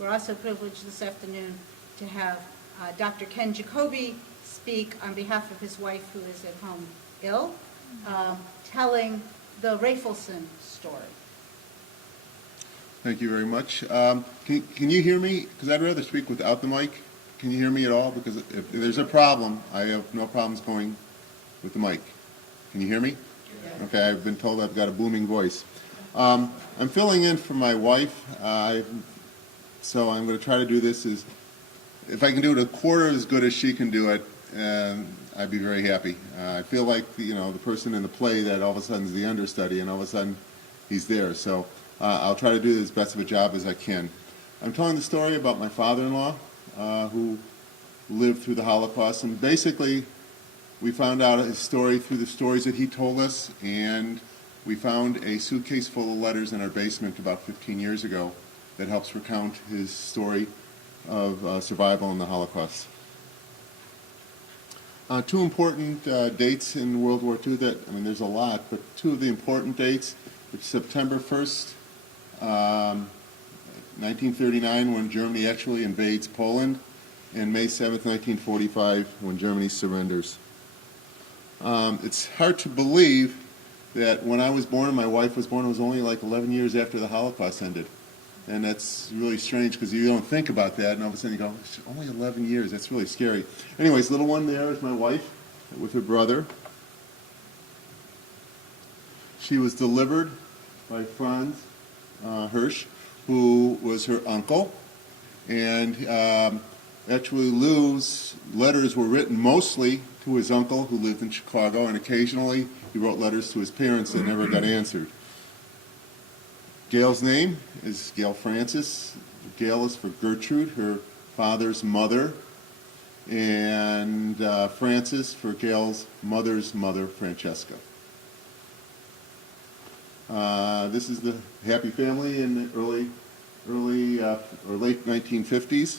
We're also privileged this afternoon to have Dr. Ken Jacoby speak on behalf of his wife, who is at home ill, telling the Rafelson story. Thank you very much. Can you hear me? Because I'd rather speak without the mic. Can you hear me at all? Because if there's a problem, I have no problems going with the mic. Can you hear me? Yeah. Okay, I've been told I've got a booming voice. I'm filling in for my wife, so I'm going to try to do this if I can do it a quarter as good as she can do it, I'd be very happy. I feel like the person in the play that all of a sudden is the understudy, and all of a sudden he's there. So I'll try to do as best of a job as I can. I'm telling the story about my father-in-law who lived through the Holocaust, and basically we found out his story through the stories that he told us, and we found a suitcase full of letters in our basement about 15 years ago that helps recount his story of survival in the Holocaust. Two important dates in World War II there's a lot, but two of the important dates, it's September 1st, 1939, when Germany actually invades Poland, and May 7th, 1945, when Germany surrenders. It's hard to believe that when I was born and my wife was born, it was only like 11 years after the Holocaust ended. And that's really strange because you don't think about that, and all of a sudden you go, it's only 11 years, that's really scary. Anyways, little one there is my wife with her brother. She was delivered by Franz Hirsch, who was her uncle. And actually Lou's letters were written mostly to his uncle, who lived in Chicago, and occasionally he wrote letters to his parents that never got answered. Gail's name is Gail Francis. Gail is for Gertrude, her father's mother, and Francis for Gail's mother's mother, Francesca. This is the happy family in the early or late 1950s.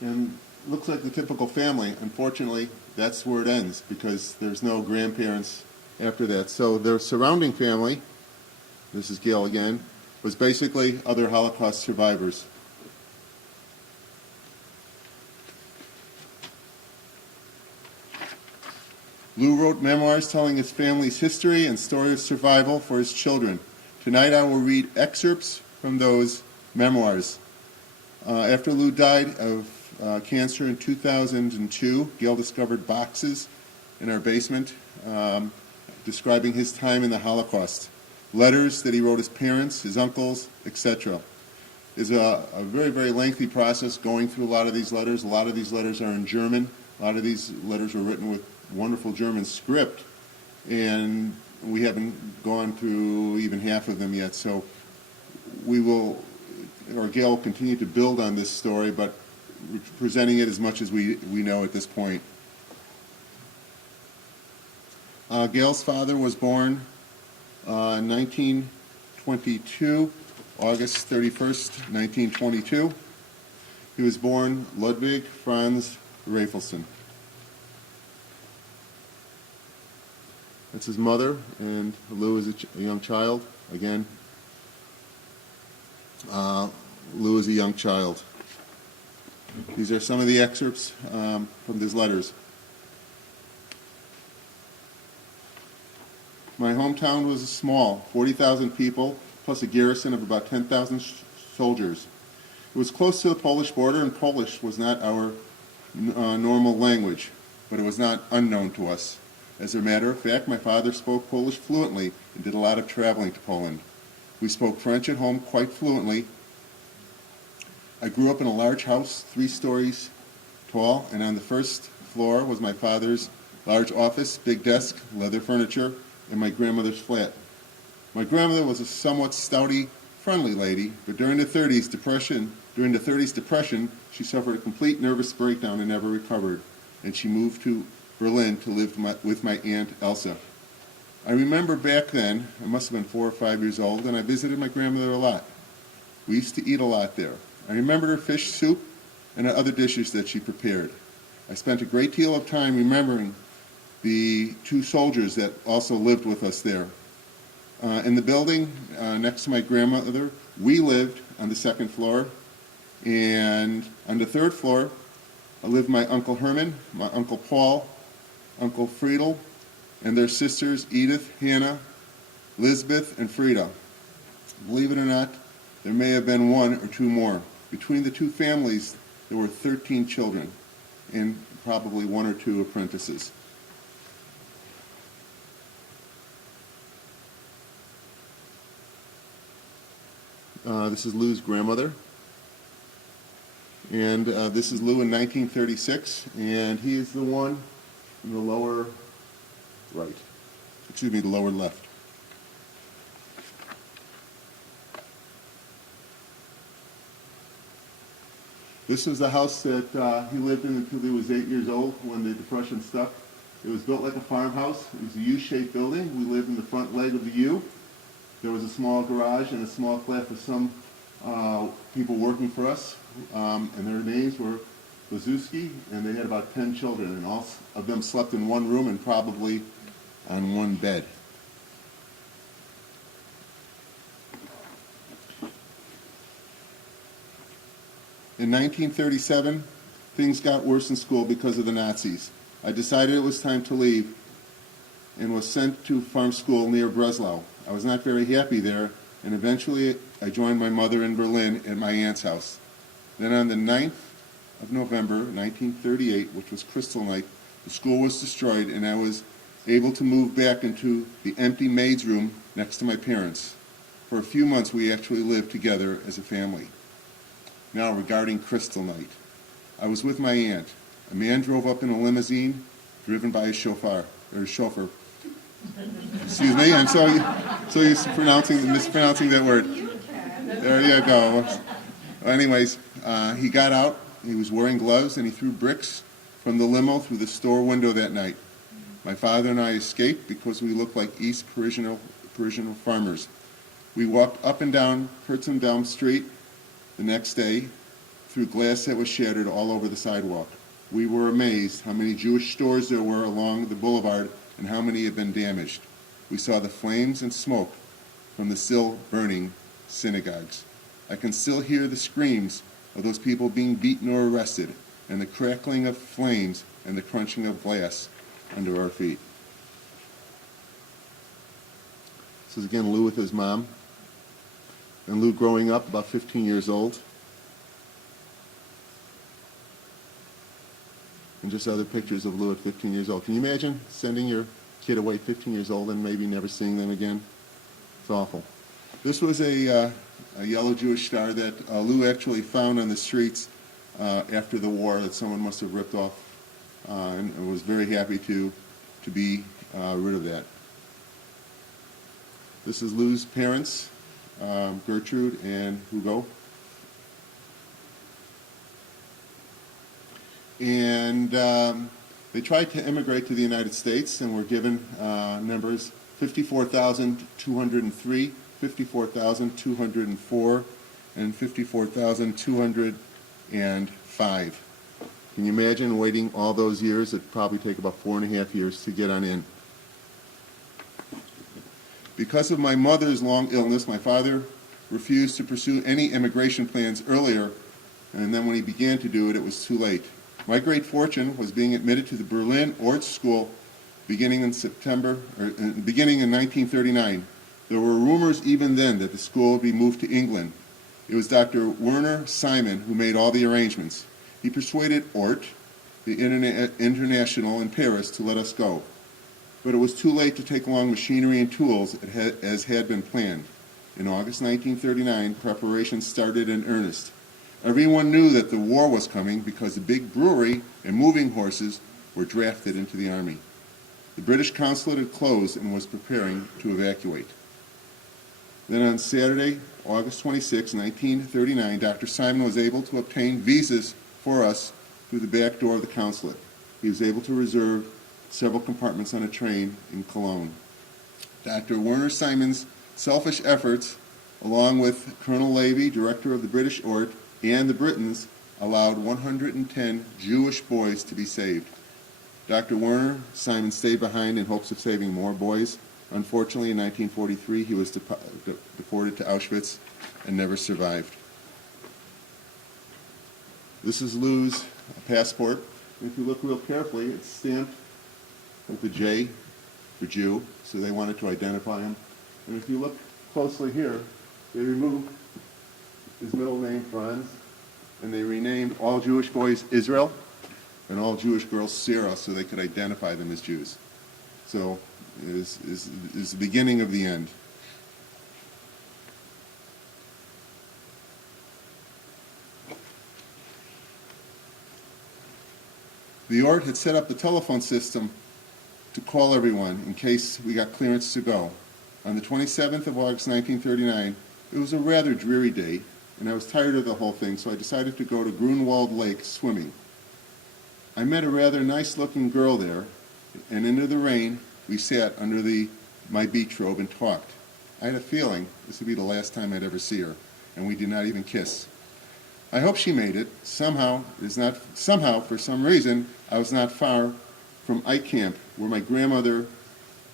And looks like the typical family. Unfortunately, that's where it ends because there's no grandparents after that. So their surrounding family, this is Gail again, was basically other Holocaust survivors. Lou wrote memoirs telling his family's history and story of survival for his children. Tonight I will read excerpts from those memoirs. After Lou died of cancer in 2002, Gail discovered boxes in our basement describing his time in the Holocaust. Letters that he wrote his parents, his uncles, etc. It's a very, very lengthy process going through a lot of these letters. A lot of these letters are in German. A lot of these letters were written with wonderful German script, and we haven't gone through even half of them yet. So we will, or Gail will continue to build on this story, but we're presenting it as much as we know at this point. Gail's father was born in 1922, August 31st, 1922. He was born Ludwig Franz Rafelson. That's his mother, and Lou is a young child. Again, Lou is a young child. These are some of the excerpts from these letters. My hometown was small, 40,000 people, plus a garrison of about 10,000 soldiers. It was close to the Polish border, and Polish was not our normal language, but it was not unknown to us. As a matter of fact, my father spoke Polish fluently and did a lot of traveling to Poland. We spoke French at home quite fluently. I grew up in a large house, 3 stories tall, and on the first floor was my father's large office, big desk, leather furniture, and my grandmother's flat. My grandmother was a somewhat stouty, friendly lady, but during the 30s depression, she suffered a complete nervous breakdown and never recovered, and she moved to Berlin to live with my Aunt Elsa. I remember back then, I must have been 4 or 5 years old, and I visited my grandmother a lot. We used to eat a lot there. I remembered her fish soup and other dishes that she prepared. I spent a great deal of time remembering the two soldiers that also lived with us there. In the building next to my grandmother, we lived on the second floor, and on the third floor lived my Uncle Herman, my Uncle Paul, Uncle Friedel, and their sisters Edith, Hannah, Lisbeth, and Frida. Believe it or not, there may have been one or two more. Between the two families, there were 13 children and probably one or two apprentices. This is Lou's grandmother. And this is Lou in 1936, and he is the one in the lower right. Excuse me, the lower left. This is the house that he lived in until he was 8 years old when the Depression struck. It was built like a farmhouse. It was a U-shaped building. We lived in the front leg of the U. There was a small garage and a small flat for some people working for us, and their names were Bazuski, and they had about 10 children, and all of them slept in one room and probably on one bed. In 1937, things got worse in school because of the Nazis. I decided it was time to leave and was sent to farm school near Breslau. I was not very happy there, and eventually I joined my mother in Berlin at my aunt's house. Then on the 9th of November, 1938, which was Crystal Night, the school was destroyed, and I was able to move back into the empty maid's room next to my parents. For a few months, we actually lived together as a family. Now, regarding Crystal Night, I was with my aunt. A man drove up in a limousine driven by a chauffeur. Excuse me, I'm so used to mispronouncing that word. There you go. Well, anyways, he got out, he was wearing gloves, and he threw bricks from the limo through the store window that night. My father and I escaped because we looked like East Parisian farmers. We walked up and down Kurtzendam Street the next day through glass that was shattered all over the sidewalk. We were amazed how many Jewish stores there were along the boulevard and how many had been damaged. We saw the flames and smoke from the still burning synagogues. I can still hear the screams of those people being beaten or arrested, and the crackling of flames and the crunching of glass under our feet. This is again Lou with his mom, and Lou growing up about 15 years old. And just other pictures of Lou at 15 years old. Can you imagine sending your kid away 15 years old and maybe never seeing them again? It's awful. This was a yellow Jewish star that Lou actually found on the streets after the war that someone must have ripped off, and was very happy to be rid of that. This is Lou's parents, Gertrude and Hugo. And they tried to immigrate to the United States and were given numbers 54,203, 54,204, and 54,205. Can you imagine waiting all those years? It'd probably take about 4.5 years to get on in. Because of my mother's long illness, my father refused to pursue any immigration plans earlier, and then when he began to do it, it was too late. My great fortune was being admitted to the Berlin Ort School beginning in 1939. There were rumors even then that the school would be moved to England. It was Dr. Werner Simon who made all the arrangements. He persuaded Ort, the International in Paris, to let us go. But it was too late to take along machinery and tools as had been planned. In August 1939, preparations started in earnest. Everyone knew that the war was coming because the big brewery and moving horses were drafted into the army. The British consulate had closed and was preparing to evacuate. Then on Saturday, August 26, 1939, Dr. Simon was able to obtain visas for us through the back door of the consulate. He was able to reserve several compartments on a train in Cologne. Dr. Werner Simon's selfish efforts, along with Colonel Levy, director of the British Ort, and the Britons, allowed 110 Jewish boys to be saved. Dr. Werner Simon stayed behind in hopes of saving more boys. Unfortunately, in 1943, he was deported to Auschwitz and never survived. This is Lou's passport. If you look real carefully, it's stamped with the J for Jew, so they wanted to identify him. And if you look closely here, they removed his middle name, Franz, and they renamed all Jewish boys Israel and all Jewish girls Sarah, so they could identify them as Jews. So it is the beginning of the end. The Ort had set up the telephone system to call everyone in case we got clearance to go. On the 27th of August 1939, it was a rather dreary day, and I was tired of the whole thing, so I decided to go to Grunwald Lake swimming. I met a rather nice-looking girl there, and into the rain, we sat under my beach robe and talked. I had a feeling this would be the last time I'd ever see her, and we did not even kiss. I hope she made it. Somehow, for some reason, I was not far from Ike Camp, where my grandmother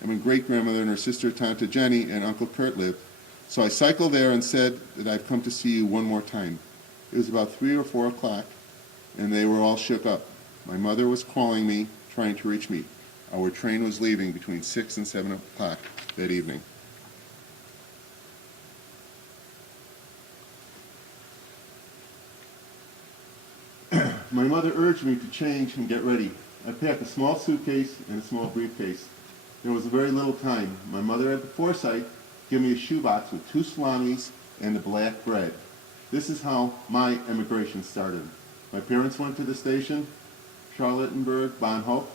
and my great-grandmother and her sister Tante Jenny and Uncle Kurt lived. So I cycled there and said that I've come to see you one more time. It was about 3 or 4 o'clock, and they were all shook up. My mother was calling me, trying to reach me. Our train was leaving between 6 and 7 o'clock that evening. My mother urged me to change and get ready. I packed a small suitcase and a small briefcase. There was very little time. My mother had the foresight to give me a shoebox with 2 salamis and the black bread. This is how my emigration started. My parents went to the station, Charlottenburg, Bahnhof.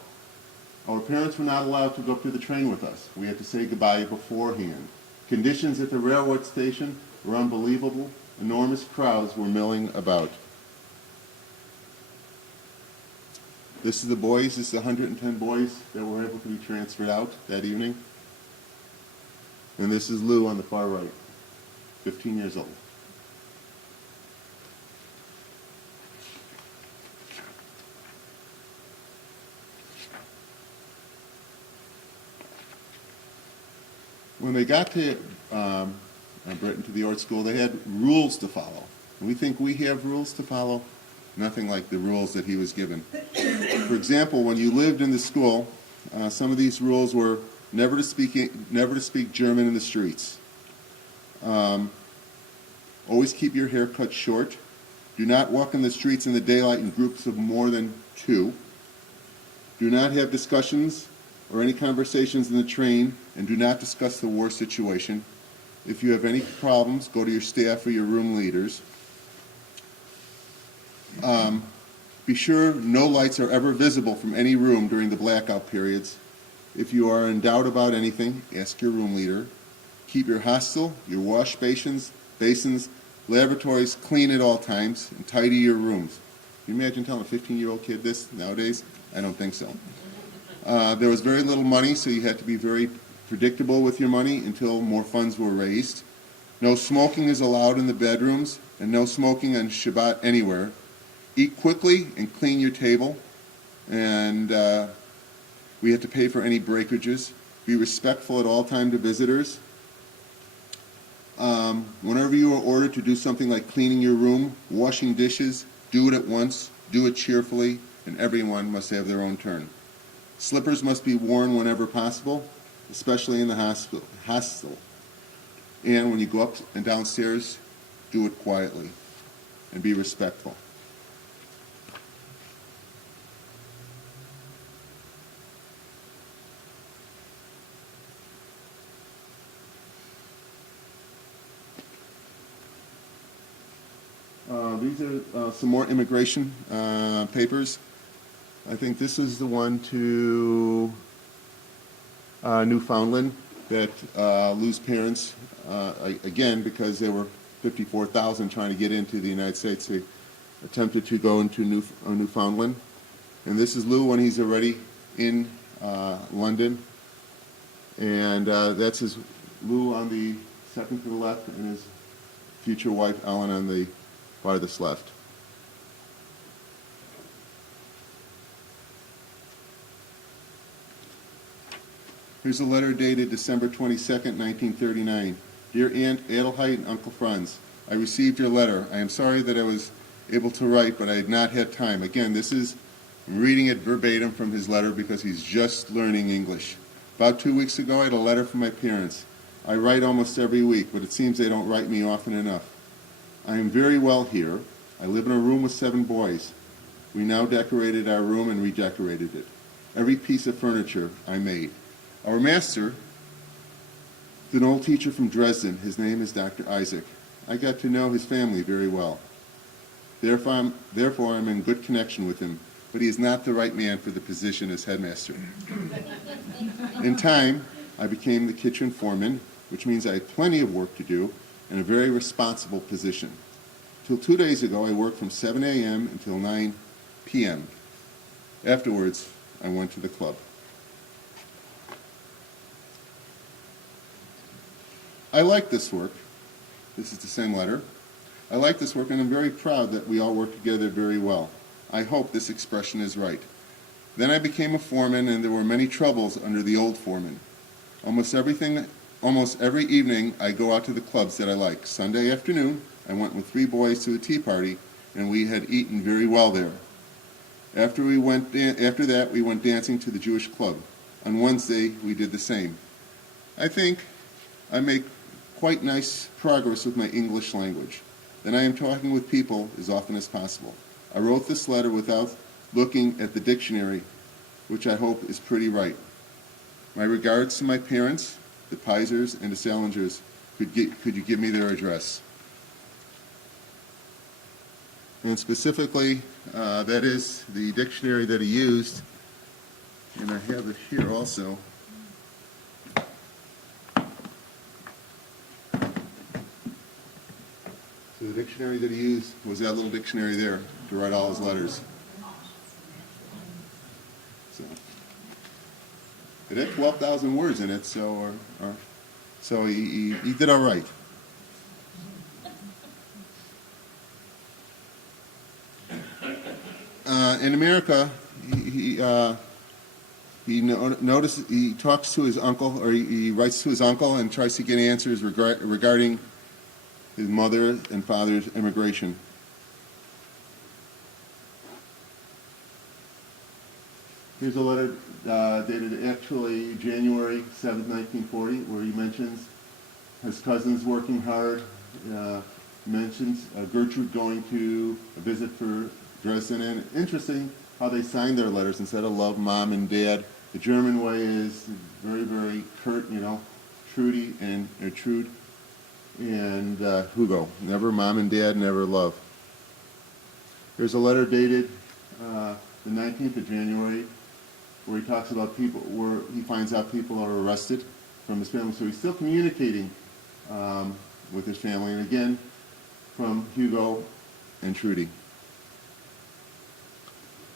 Our parents were not allowed to go up to the train with us. We had to say goodbye beforehand. Conditions at the railroad station were unbelievable. Enormous crowds were milling about. This is the boys. This is 110 boys that were able to be transferred out that evening. And this is Lou on the far right, 15 years old. When they got to Britain, to the Ort School, they had rules to follow. We think we have rules to follow. Nothing like the rules that he was given. For example, when you lived in the school, some of these rules were never to speak German in the streets. Always keep your hair cut short. Do not walk in the streets in the daylight in groups of more than 2. Do not have discussions or any conversations in the train, and do not discuss the war situation. If you have any problems, go to your staff or your room leaders. Be sure no lights are ever visible from any room during the blackout periods. If you are in doubt about anything, ask your room leader. Keep your hostel, your wash basins, lavatories clean at all times, and tidy your rooms. Can you imagine telling a 15-year-old kid this nowadays? I don't think so. There was very little money, so you had to be very predictable with your money until more funds were raised. No smoking is allowed in the bedrooms, and no smoking on Shabbat anywhere. Eat quickly and clean your table, and we had to pay for any breakages. Be respectful at all times to visitors. Whenever you are ordered to do something like cleaning your room, washing dishes, do it at once, do it cheerfully, and everyone must have their own turn. Slippers must be worn whenever possible, especially in the hostel. And when you go up and downstairs, do it quietly and be respectful. These are some more immigration papers. I think this is the one to Newfoundland that Lou's parents, again, because there were 54,000 trying to get into the United States, they attempted to go into Newfoundland. And this is Lou when he's already in London. And that's Lou on the second to the left, and his future wife, Ellen, on the farthest left. Here's a letter dated December 22nd, 1939. Dear Aunt Adelheid and Uncle Franz, I received your letter. I am sorry that I was able to write, but I had not had time. Again, I'm reading it verbatim from his letter because he's just learning English. About 2 weeks ago, I had a letter from my parents. I write almost every week, but it seems they don't write me often enough. I am very well here. I live in a room with 7 boys. We now decorated our room and redecorated it. Every piece of furniture I made. Our master is an old teacher from Dresden. His name is Dr. Isaac. I got to know his family very well. Therefore, I'm in good connection with him, but he is not the right man for the position as headmaster. In time, I became the kitchen foreman, which means I had plenty of work to do and a very responsible position. Till 2 days ago, I worked from 7 a.m. until 9 p.m. Afterwards, I went to the club. I like this work. This is the same letter. I like this work, and I'm very proud that we all work together very well. I hope this expression is right. Then I became a foreman, and there were many troubles under the old foreman. Almost every evening, I go out to the clubs that I like. Sunday afternoon, I went with 3 boys to a tea party, and we had eaten very well there. After that, we went dancing to the Jewish club. On Wednesday, we did the same. I think I make quite nice progress with my English language. Then I am talking with people as often as possible. I wrote this letter without looking at the dictionary, which I hope is pretty right. My regards to my parents, the Pisers and the Salingers. Could you give me their address? And specifically, that is the dictionary that he used, and I have it here also. So the dictionary that he used was that little dictionary there to write all his letters. So it had 12,000 words in it, so he did all right. In America, he talks to his uncle, or he writes to his uncle and tries to get answers regarding his mother and father's immigration. Here's a letter dated actually January 7th, 1940, where he mentions his cousins working hard, mentions Gertrude going to a visit for Dresden, and interesting how they signed their letters instead of love, mom, and dad. The German way is very, very curt, Trudy and Trude and Hugo. Never mom and dad, never love. There's a letter dated the 19th of January where he talks about people, where he finds out people are arrested from his family. So he's still communicating with his family, and again, from Hugo and Trudy.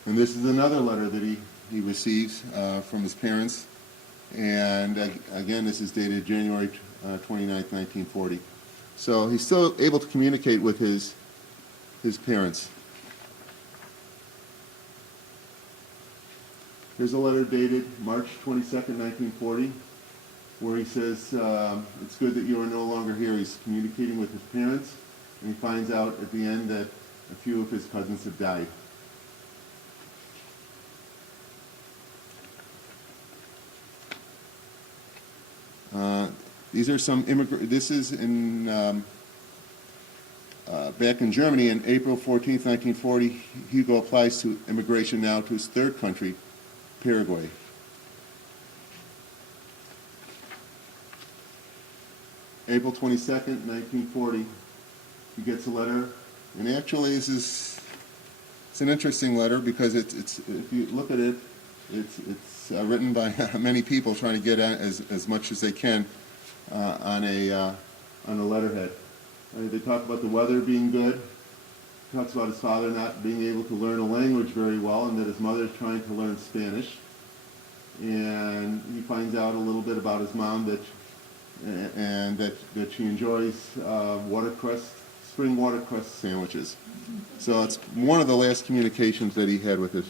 And this is another letter that he receives from his parents. And again, this is dated January 29th, 1940. So he's still able to communicate with his parents. Here's a letter dated March 22nd, 1940, where he says, it's good that you are no longer here. He's communicating with his parents, and he finds out at the end that a few of his cousins have died. These are some this is in back in Germany on April 14th, 1940. Hugo applies to immigration now to his third country, Paraguay. April 22nd, 1940, he gets a letter, and actually it's an interesting letter because it's if you look at it, it's written by many people trying to get at as much as they can on a letterhead. They talk about the weather being good. He talks about his father not being able to learn a language very well, and that his mother is trying to learn Spanish. And he finds out a little bit about his mom that she enjoys spring watercress sandwiches. So it's one of the last communications that he had with his.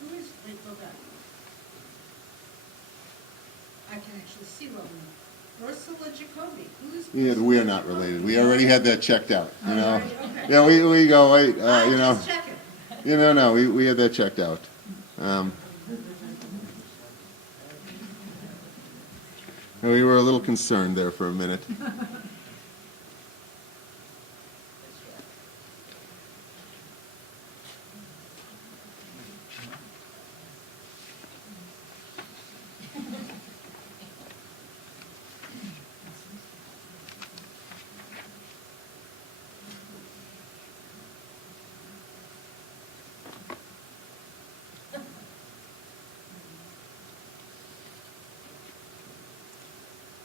Who is, wait, go back. I actually see Roman. Ursula Jacoby, who's Yeah, Ursula we are not Jacoby? related. We already had that checked out, you know. Alright, okay. Yeah, we go, wait, I'm you know. just checking. No, we had that checked out. We were a little concerned there for a minute.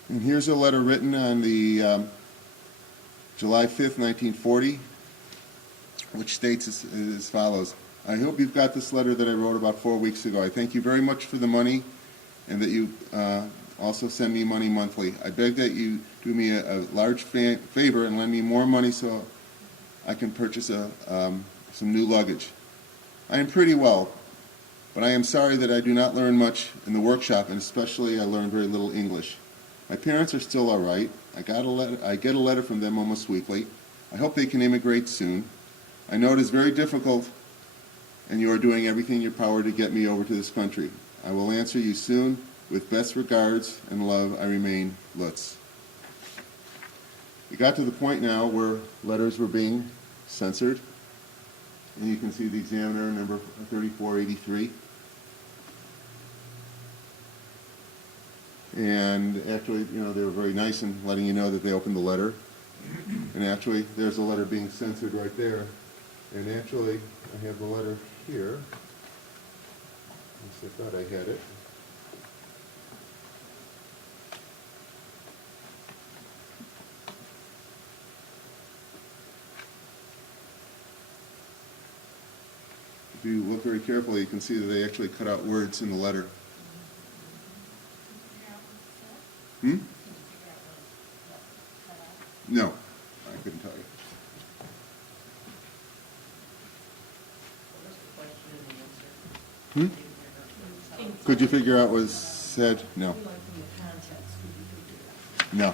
And here's a letter written on the July 5th, 1940, which states as follows. I hope you've got this letter that I wrote about 4 weeks ago. I thank you very much for the money and that you also send me money monthly. I beg that you do me a large favor and lend me more money so I can purchase some new luggage. I am pretty well, but I am sorry that I do not learn much in the workshop, and especially I learn very little English. My parents are still all right. I get a letter from them almost weekly. I hope they can immigrate soon. I know it is very difficult, and you are doing everything in your power to get me over to this country. I will answer you soon. With best regards and love, I remain, Lutz. We got to the point now where letters were being censored, and you can see the Examiner number 3483. And actually, you know, they were very nice in letting you know that they opened the letter. And actually, there's a letter being censored right there. And actually, I have the letter here. I thought I had it. If you look very carefully, you can see that they actually cut out words in the letter. No, I couldn't tell you. Could you figure out what was said? No. No.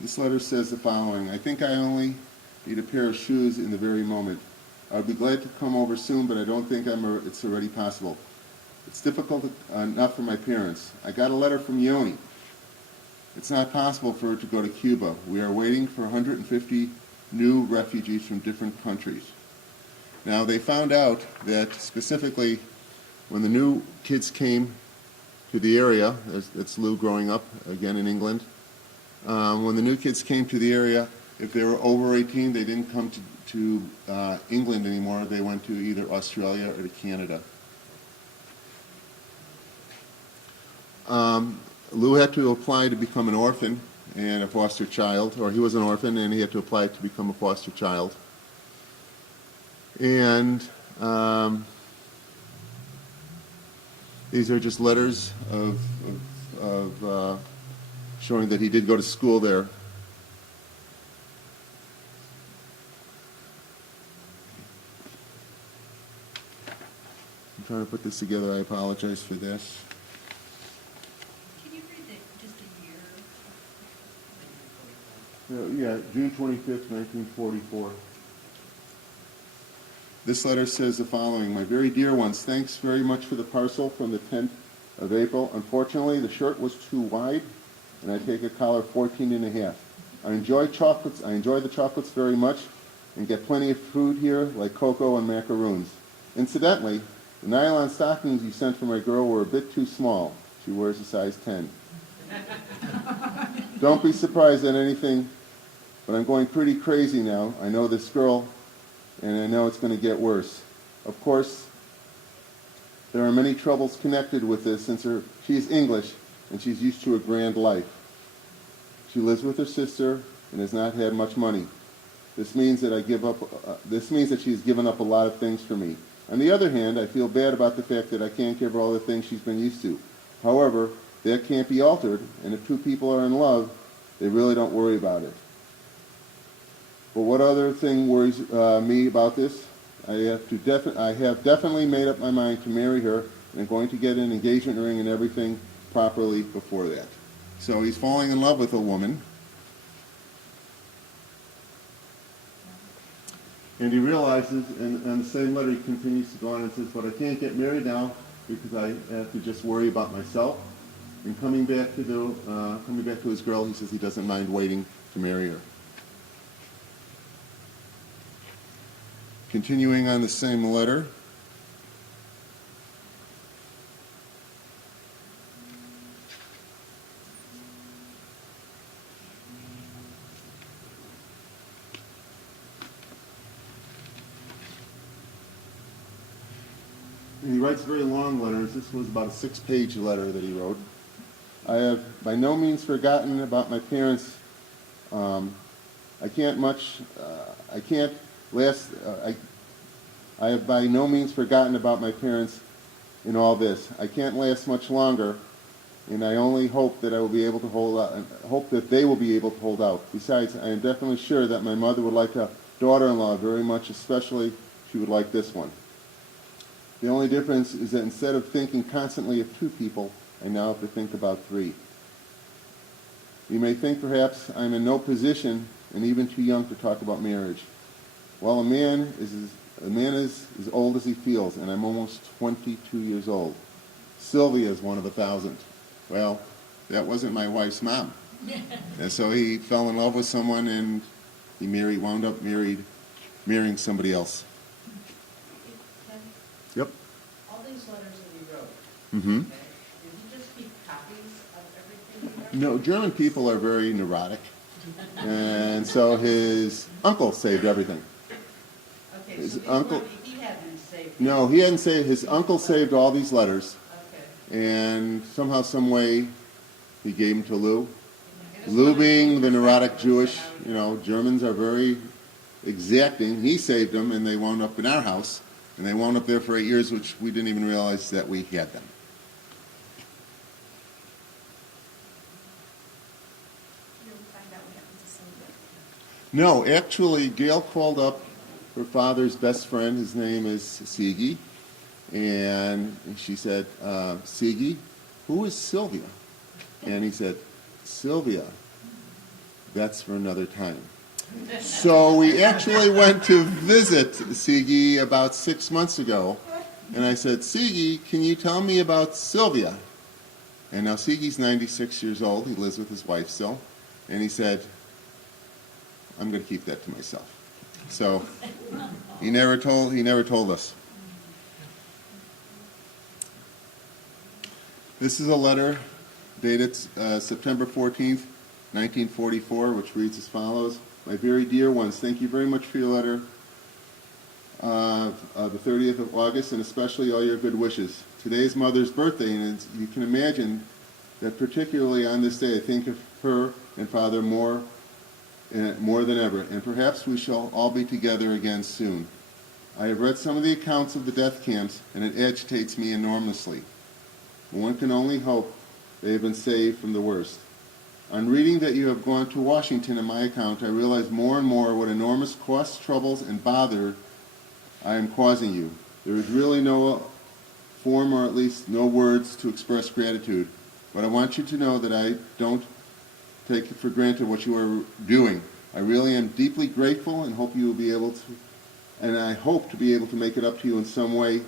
This letter says the following. I think I only need a pair of shoes in the very moment. I would be glad to come over soon, but I don't think it's already possible. It's difficult enough for my parents. I got a letter from Yoni. It's not possible for her to go to Cuba. We are waiting for 150 new refugees from different countries. Now, they found out that specifically when the new kids came to the area, that's Lou growing up again in England, when the new kids came to the area, if they were over 18, they didn't come to England anymore. They went to either Australia or to Canada. Lou had to apply to become an orphan and a foster child, or he was an orphan and he had to apply to become a foster child. And these are just letters of showing that he did go to school there. I'm trying to put this together. I apologize for this. Can you read just a year? Yeah, June 25th, 1944. This letter says the following. My very dear ones, thanks very much for the parcel from the 10th of April. Unfortunately, the shirt was too wide, and I take a collar 14 and a half. I enjoy chocolates. I enjoy the chocolates very much and get plenty of food here, like cocoa and macaroons. Incidentally, the nylon stockings you sent for my girl were a bit too small. She wears a size 10. Don't be surprised at anything, but I'm going pretty crazy now. I know this girl, and I know it's going to get worse. Of course, there are many troubles connected with this since she's English and she's used to a grand life. She lives with her sister and has not had much money. This means that she's given up a lot of things for me. On the other hand, I feel bad about the fact that I can't give her all the things she's been used to. However, that can't be altered, and if two people are in love, they really don't worry about it. But what other thing worries me about this? I have definitely made up my mind to marry her, and I'm going to get an engagement ring and everything properly before that. So he's falling in love with a woman, and he realizes, and on the same letter he continues to go on and says, but I can't get married now because I have to just worry about myself. And coming back to his girl, he says he doesn't mind waiting to marry her. Continuing on the same letter, and he writes very long letters. This was about a 6-page letter that he wrote. I have by no means forgotten about my parents. I have by no means forgotten about my parents in all this. I can't last much longer, and I only hope that I will be able to hold out. Hope that they will be able to hold out. Besides, I am definitely sure that my mother would like a daughter-in-law very much, especially she would like this one. The only difference is that instead of thinking constantly of 2 people, I now have to think about 3. You may think perhaps I'm in no position and even too young to talk about marriage. Well, a man is as old as he feels, and I'm almost 22 years old. Sylvia is one of 1,000. Well, that wasn't my wife's mom. And so he fell in love with someone, and he wound up marrying somebody else. Ken, Yep. all these letters that you wrote, Mm-hmm. okay, did you just keep copies of everything you wrote? No, German people are very neurotic, and so his uncle saved everything. Okay, His so these uncle- weren't, he hadn't saved. No, he hadn't saved. His uncle saved all these letters, Okay. and somehow, some way, he gave them to Lou. It was Lou one of being the those neurotic that Jewish, how- Germans are very exacting. He saved them, and they wound up in our house, and they wound up there for 8 years, which we didn't even realize that we had them. You ever find out what happened to Sylvia? No, actually, Gail called up her father's best friend. His name is Sigi. And she said, Sigi, who is Sylvia? And he said, Sylvia, that's for another time. So we actually went to visit Sigi about 6 months ago. And I said, Sigi, can you tell me about Sylvia? And now Sigi's 96 years old. He lives with his wife still. And he said, I'm going to keep that to myself. So he never told us. This is a letter dated September 14th, 1944, which reads as follows. My very dear ones, thank you very much for your letter the 30th of August, and especially all your good wishes. Today is Mother's birthday, and you can imagine that particularly on this day I think of her and Father more than ever, and perhaps we shall all be together again soon. I have read some of the accounts of the death camps, and it agitates me enormously. One can only hope they have been saved from the worst. On reading that you have gone to Washington in my account, I realize more and more what enormous costs, troubles, and bother I am causing you. There is really no form, or at least no words, to express gratitude. But I want you to know that I don't take for granted what you are doing. I really am deeply grateful, and hope you will be able to, and I hope to be able to make it up to you in some way.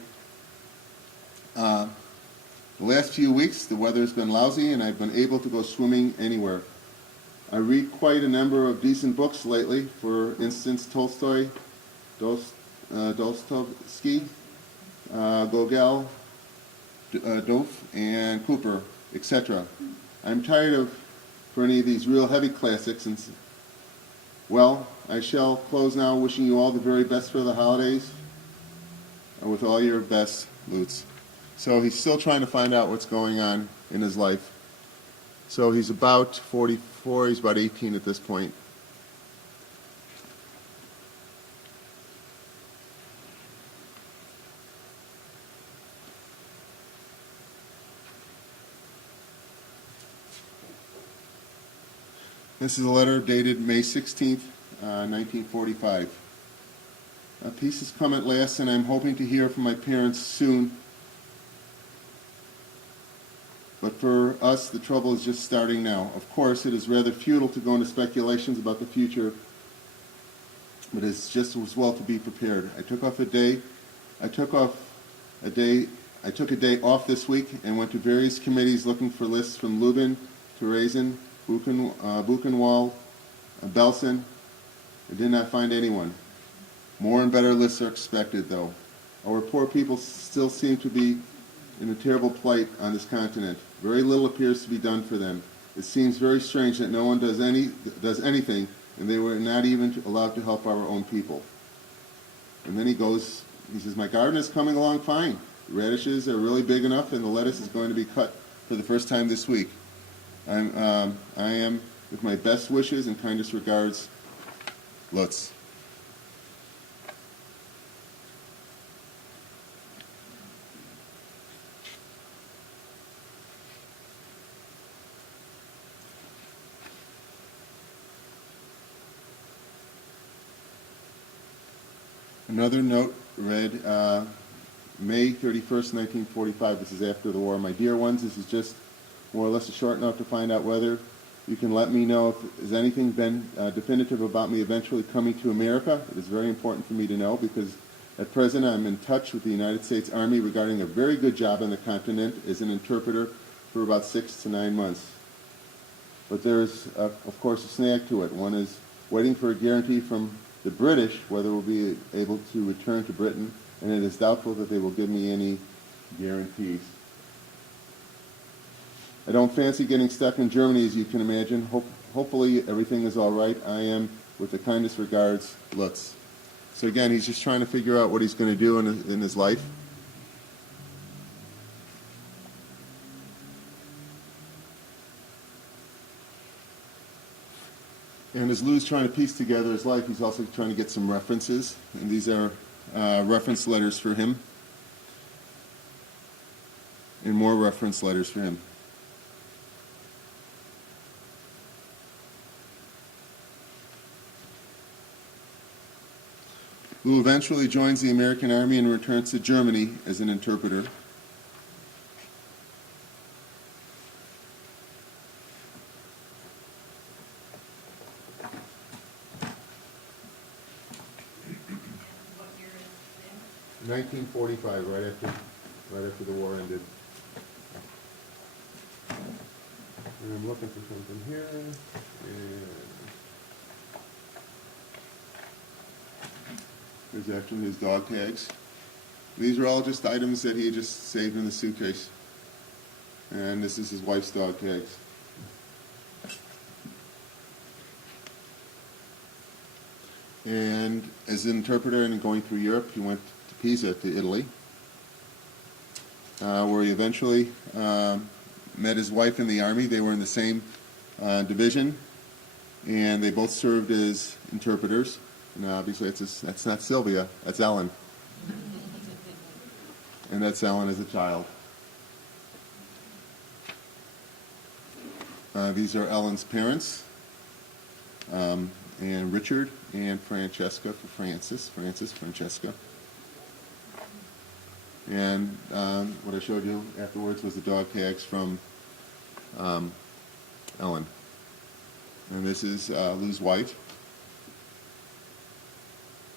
The last few weeks, the weather has been lousy, and I've been able to go swimming anywhere. I read quite a number of decent books lately. For instance, Tolstoy, Dostoevsky, Gogol, Dof, and Cooper, etc. I'm tired of for any of these real heavy classics, and well, I shall close now wishing you all the very best for the holidays, and with all your best, Lutz. So he's still trying to find out what's going on in his life. So he's about 44, he's about 18 at this point. This is a letter dated May 16th, 1945. Peace has come at last, and I'm hoping to hear from my parents soon. But for us, the trouble is just starting now. Of course, it is rather futile to go into speculations about the future, but it's just as well to be prepared. I took a day off this week and went to various committees looking for lists from Lubin, Theresen, Buchenwald, Belsen. I did not find anyone. More and better lists are expected, though. Our poor people still seem to be in a terrible plight on this continent. Very little appears to be done for them. It seems very strange that no one does anything, and they were not even allowed to help our own people. And then he says, my garden is coming along fine. The radishes are really big enough, and the lettuce is going to be cut for the first time this week. I am, with my best wishes and kindest regards, Lutz. Another note read May 31st, 1945. This is after the war. My dear ones, this is just more or less a short note to find out whether you can let me know if has anything been definitive about me eventually coming to America. It is very important for me to know because at present I'm in touch with the United States Army regarding a very good job on the continent as an interpreter for about 6 to 9 months. But there's, of course, a snag to it. One is waiting for a guarantee from the British whether we'll be able to return to Britain, and it is doubtful that they will give me any guarantees. I don't fancy getting stuck in Germany, as you can imagine. Hopefully everything is all right. I am, with the kindest regards, Lutz. So again, he's just trying to figure out what he's going to do in his life. And as Lou's trying to piece together his life, he's also trying to get some references. And these are reference letters for him. And more reference letters for him. Lou eventually joins the American Army and returns to Germany as an interpreter. What year is it? 1945, right after the war ended. And I'm looking for something here. And there's actually his dog tags. These are all just items that he just saved in the suitcase. And this is his wife's dog tags. And as an interpreter and going through Europe, he went to Pisa, to Italy, where he eventually met his wife in the army. They were in the same division, and they both served as interpreters. And obviously that's not Sylvia, that's Ellen. And that's Ellen as a child. These are Ellen's parents, and Richard and Francesca for Francis, Francesca. And what I showed you afterwards was the dog tags from Ellen. And this is Lou's wife.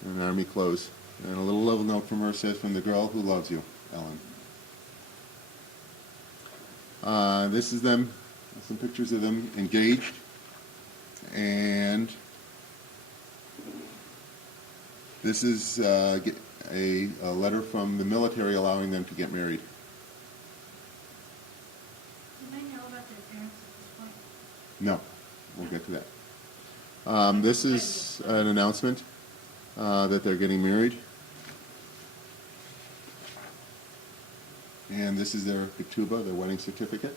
And army clothes. And a little note from her says, from the girl who loves you, Ellen. This is them, some pictures of them engaged. And this is a letter from the military allowing them to get married. Do they know about their parents at this point? No, we'll get to that. This is an announcement that they're getting married. And this is their ketubah, their wedding certificate.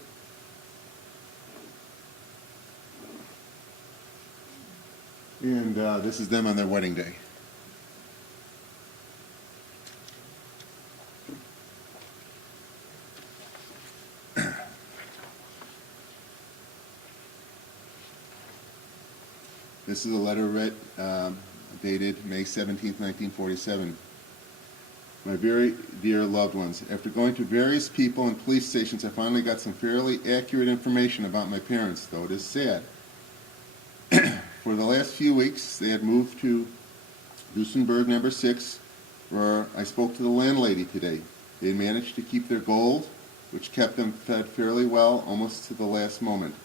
And this is them on their wedding day. This is a letter dated May 17th, 1947. My very dear loved ones, after going to various people and police stations, I finally got some fairly accurate information about my parents, though it is sad. For the last few weeks, they had moved to Duesenberg number 6, where I spoke to the landlady today. They managed to keep their gold, which kept them fed fairly well almost to the last moment.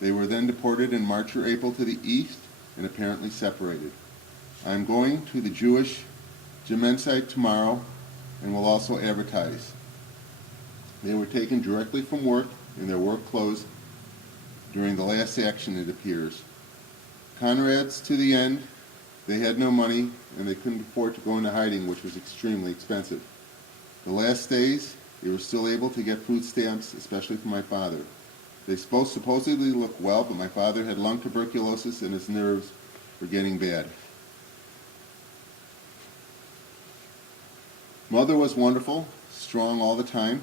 They were then deported in March or April to the east and apparently separated. I am going to the Jewish Gemeinde tomorrow and will also advertise. They were taken directly from work in their work clothes during the last action, it appears. Conrads to the end. They had no money and they couldn't afford to go into hiding, which was extremely expensive. The last days, they were still able to get food stamps, especially for my father. They supposedly looked well, but my father had lung tuberculosis and his nerves were getting bad. Mother was wonderful, strong all the time,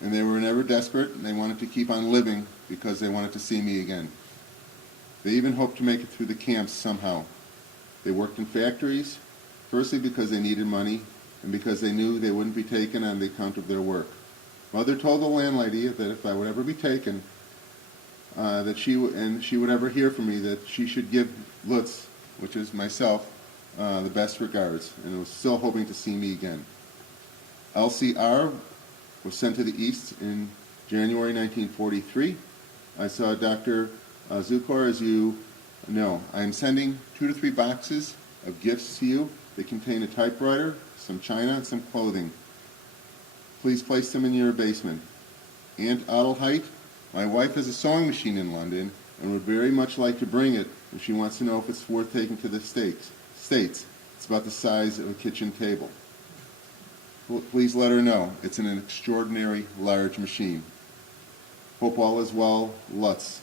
and they were never desperate, and they wanted to keep on living because they wanted to see me again. They even hoped to make it through the camps somehow. They worked in factories, firstly because they needed money, and because they knew they wouldn't be taken on the account of their work. Mother told the landlady that if I would ever be taken, that she would ever hear from me, that she should give Lutz, which is myself, the best regards, and was still hoping to see me again. LCR was sent to the East in January 1943. I saw Dr. Zukor, as you know. I am sending 2 to 3 boxes of gifts to you. They contain a typewriter, some china, and some clothing. Please place them in your basement. Aunt Adelheid, my wife has a sewing machine in London and would very much like to bring it if she wants to know if it's worth taking to the States. It's about the size of a kitchen table. Please let her know. It's an extraordinary large machine. Hope all is well, Lutz.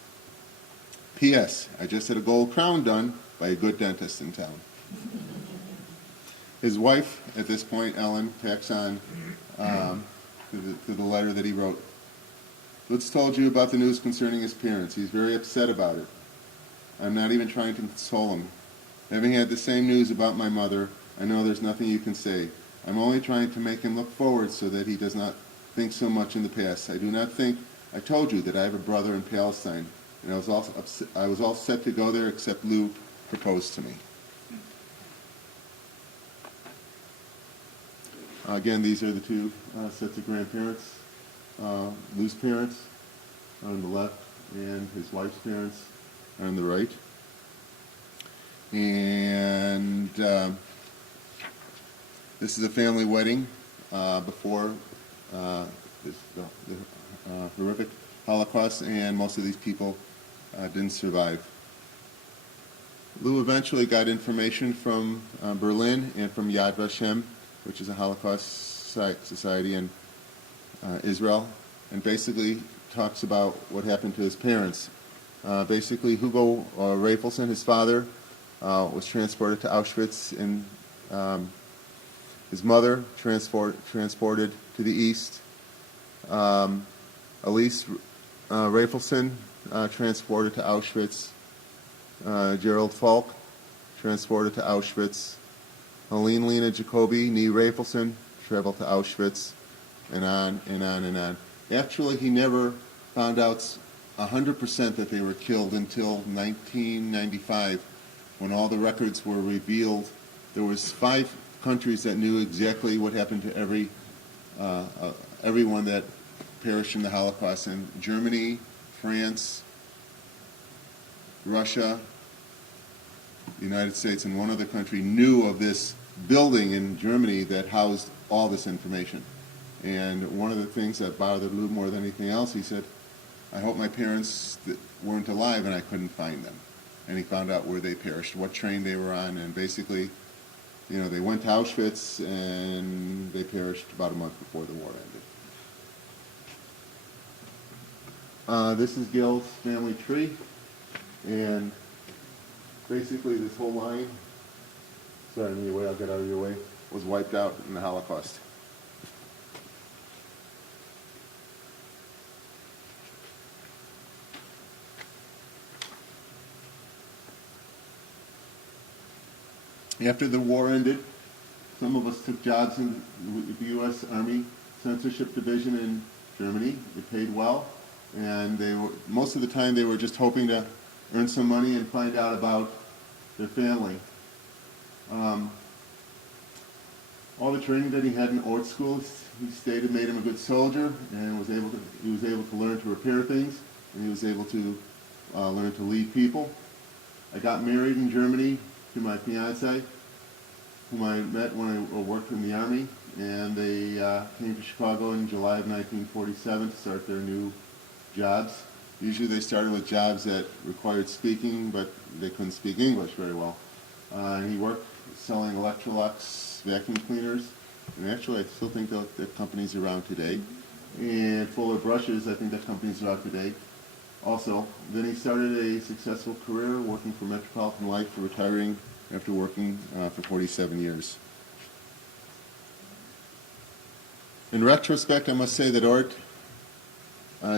P.S. I just had a gold crown done by a good dentist in town. His wife, at this point, Ellen, tacks on to the letter that he wrote. Lutz told you about the news concerning his parents. He's very upset about it. I'm not even trying to console him. Having had the same news about my mother, I know there's nothing you can say. I'm only trying to make him look forward so that he does not think so much in the past. I do not think I told you that I have a brother in Palestine, and I was all set to go there except Lou proposed to me. Again, these are the 2 sets of grandparents. Lou's parents are on the left, and his wife's parents are on the right. And this is a family wedding before the horrific Holocaust, and most of these people didn't survive. Lou eventually got information from Berlin and from Yad Vashem, which is a Holocaust society in Israel, and basically talks about what happened to his parents. Basically, Hugo Rafelson, his father, was transported to Auschwitz, and his mother transported to the east. Elise Rafelson transported to Auschwitz. Gerald Falk transported to Auschwitz. Helene Lena Jacoby, Nee Rafelson, traveled to Auschwitz, and on and on and on. Actually, he never found out 100% that they were killed until 1995, when all the records were revealed. There was 5 countries that knew exactly what happened to everyone that perished in the Holocaust, and Germany, France, Russia, the United States, and one other country knew of this building in Germany that housed all this information. And one of the things that bothered Lou more than anything else, he said, I hope my parents weren't alive and I couldn't find them. And he found out where they perished, what train they were on, and basically, they went to Auschwitz and they perished about a month before the war ended. This is Gil's family tree, and basically this whole line, sorry, in your way, I'll get out of your way, was wiped out in the Holocaust. After the war ended, some of us took jobs in the U.S. Army Censorship Division in Germany. It paid well, and most of the time they were just hoping to earn some money and find out about their family. All the training that he had in Ort School, he stated, made him a good soldier, and he was able to learn to repair things, and he was able to learn to lead people. I got married in Germany to my fiance, whom I met when I worked in the Army, and they came to Chicago in July of 1947 to start their new jobs. Usually they started with jobs that required speaking, but they couldn't speak English very well. And he worked selling Electrolux vacuum cleaners, and actually I still think that company's around today. And Fuller Brushes, I think that company's around today also. Then he started a successful career working for Metropolitan Life, for retiring after working for 47 years. In retrospect, I must say that Ort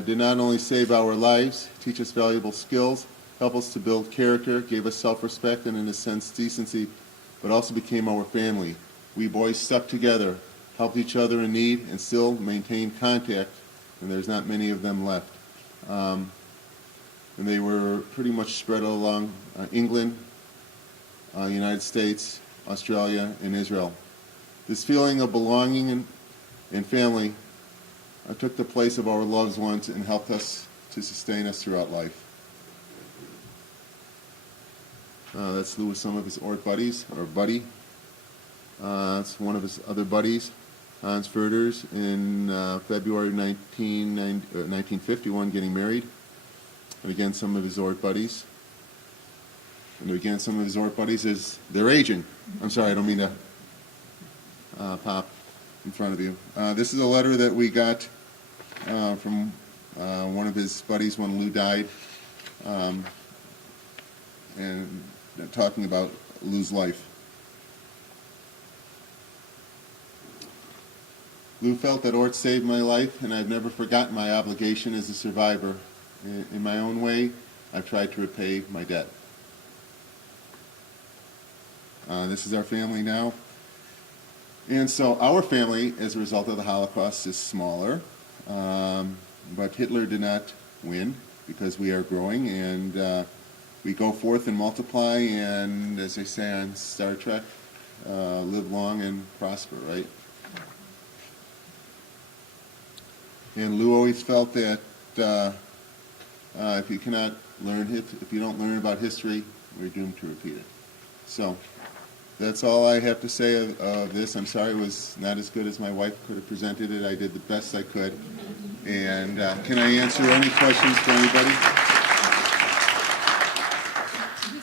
did not only save our lives, teach us valuable skills, help us to build character, gave us self-respect and, in a sense, decency, but also became our family. We boys stuck together, helped each other in need, and still maintained contact, and there's not many of them left. And they were pretty much spread along England, United States, Australia, and Israel. This feeling of belonging and family took the place of our loved ones and helped us to sustain us throughout life. That's Lou with some of his Ort buddies, or buddy. That's one of his other buddies, Hans Ferders, in February 1951, getting married. And again, some of his Ort buddies. And again, some of his Ort buddies, they're aging. I'm sorry, I don't mean to pop in front of you. This is a letter that we got from one of his buddies when Lou died, and talking about Lou's life. Lou felt that Ort saved my life, and I've never forgotten my obligation as a survivor. In my own way, I've tried to repay my debt. This is our family now. And so our family, as a result of the Holocaust, is smaller, but Hitler did not win, because we are growing, and we go forth and multiply, and as they say on Star Trek, live long and prosper, right? And Lou always felt that if you cannot learn if you don't learn about history, we're doomed to repeat it. So that's all I have to say of this. I'm sorry it was not as good as my wife could have presented it. I did the best I could. And can I answer any questions for anybody?